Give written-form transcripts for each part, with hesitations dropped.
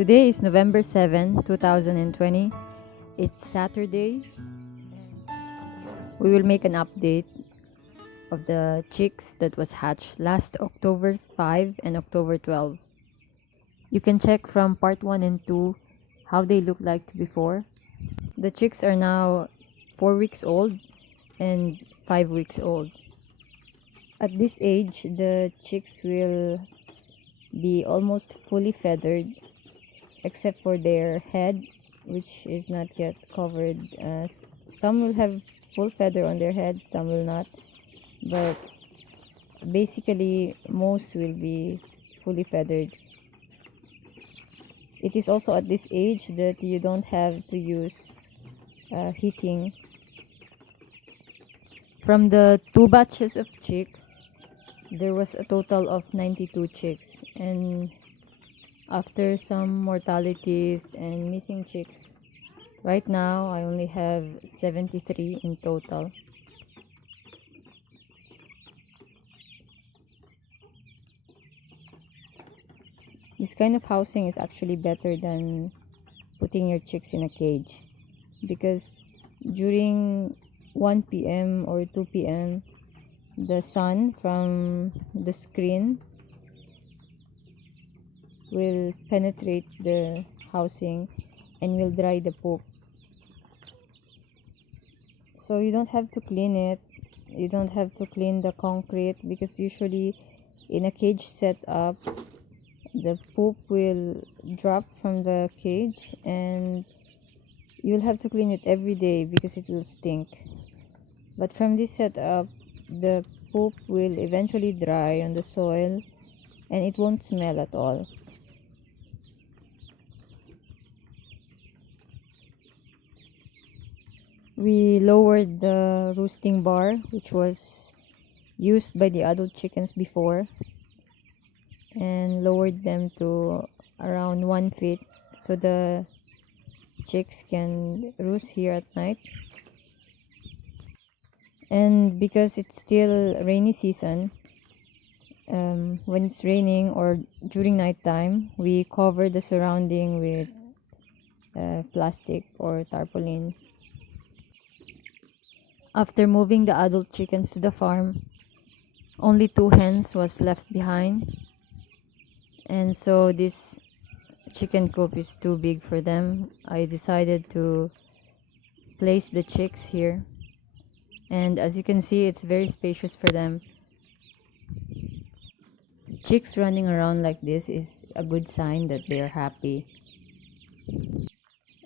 Today is November 7, 2020. It's Saturday. We will make an update of the chicks that was hatched last October 5 and October 12. You can check from part 1 and 2 how they look like before. The chicks are now 4 weeks old and 5 weeks old. At this age, the chicks will be almost fully feathered except for their head, which is not yet covered. Some will have full feather on their heads, some will not, but basically most will be fully feathered. It is also at this age that you don't have to use heating. From the 2 batches of chicks, there was a total of 92 chicks, and after some mortalities and missing chicks, right now I only have 73 in total. This kind of housing is actually better than putting your chicks in a cage, because during 1 p.m. or 2 p.m. the sun from the screen will penetrate the housing and will dry the poop. So you don't have to clean it. You don't have to clean the concrete, because usually in a cage setup, the poop will drop from the cage and you'll have to clean it every day because it will stink. But from this setup, the poop will eventually dry on the soil and it won't smell at all. We lowered the roosting bar, which was used by the adult chickens before, and lowered them to around 1 feet so the chicks can roost here at night. And because it's still rainy season, when it's raining or during night time, we cover the surrounding with plastic or tarpaulin. After moving the adult chickens to the farm, only 2 hens was left behind, and so this chicken coop is too big for them. I decided to place the chicks here, and as you can see, it's very spacious for them. Chicks running around like this is a good sign that they are happy,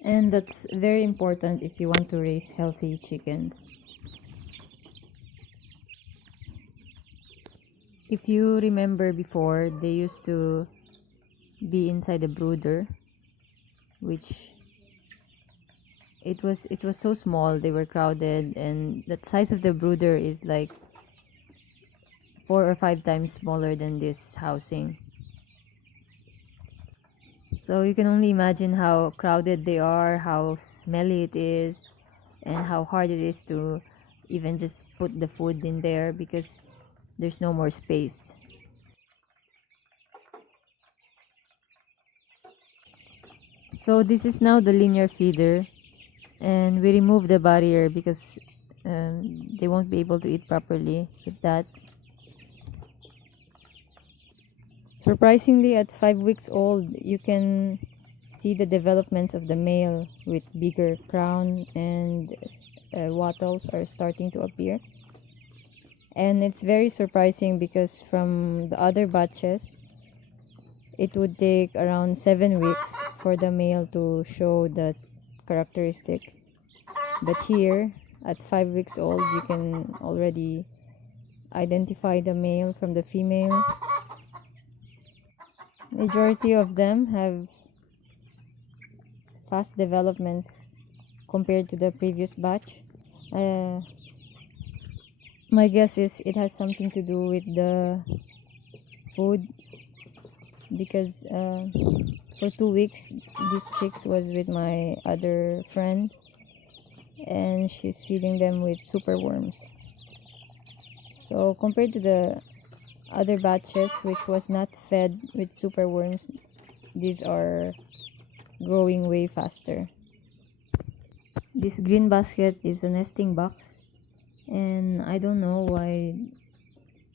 and that's very important if you want to raise healthy chickens. If you remember before, they used to be inside the brooder, which it was so small, they were crowded, and the size of the brooder is like 4 or 5 times smaller than this housing. So you can only imagine how crowded they are, how smelly it is, and how hard it is to even just put the food in there because there's no more space. So this is now the linear feeder, and we remove the barrier because they won't be able to eat properly with that. Surprisingly, at 5 weeks old, you can see the developments of the male with bigger crown, and wattles are starting to appear. And it's very surprising because from the other batches, it would take around 7 weeks for the male to show that characteristic. But here, at 5 weeks old, you can already identify the male from the female. Majority of them have fast developments compared to the previous batch. My guess is it has something to do with the food, because for 2 weeks these chicks was with my other friend and she's feeding them with superworms. So compared to the other batches which was not fed with superworms, these are growing way faster. This green basket is a nesting box, and I don't know why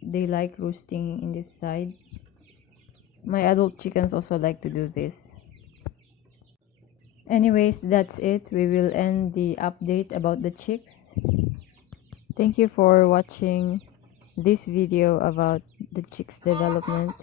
they like roosting in this side. My adult chickens also like to do this. Anyways, that's it. We will end the update about the chicks. Thank you for watching this video about the chicks development.